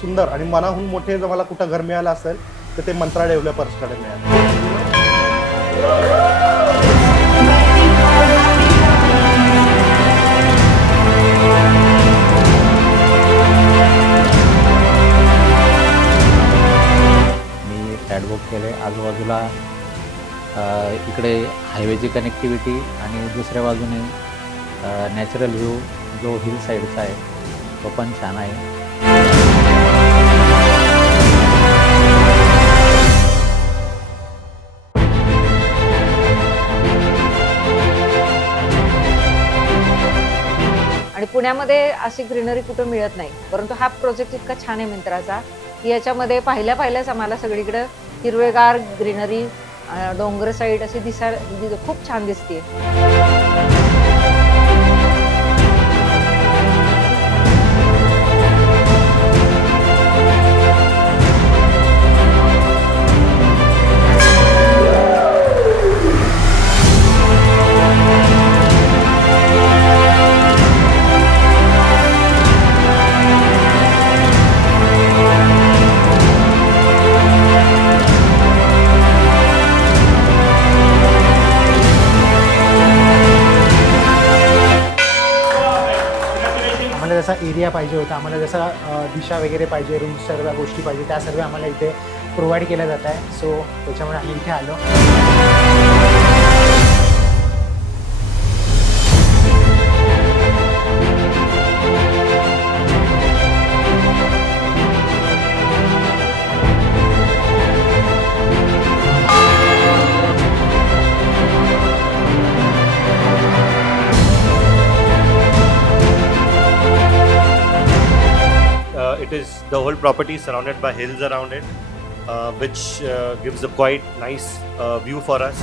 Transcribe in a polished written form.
सुंदर आणि मनाहून मोठे जर मला कुठं घर मिळालं असेल तर ते मंत्रा डेव्हलपर्सकडे मिळालं. मी फ्लॅट बुक केले. आजूबाजूला इकडे हायवेची कनेक्टिव्हिटी आणि दुसऱ्या बाजूने नॅचरल व्ह्यू जो हिल साईडचा आहे तो पण छान आहे. आणि पुण्यामध्ये अशी ग्रीनरी कुठं मिळत नाही, परंतु हा प्रोजेक्ट इतका छान आहे मित्राचा की याच्यामध्ये पाहिल्याच आम्हाला सगळीकडे हिरवेगार ग्रीनरी, डोंगर साईड अशी खूप छान दिसते. आम्हाला जसा एरिया पाहिजे होता, आम्हाला जसा दिशा वगैरे पाहिजे, रूम्स सर्व गोष्टी पाहिजे, त्या सर्व आम्हाला इथे प्रोव्हाइड केल्या जात आहे. सो त्याच्यामुळे आम्ही इथे आलो. It is the whole property is surrounded by hills around it, which gives a quite nice view for us.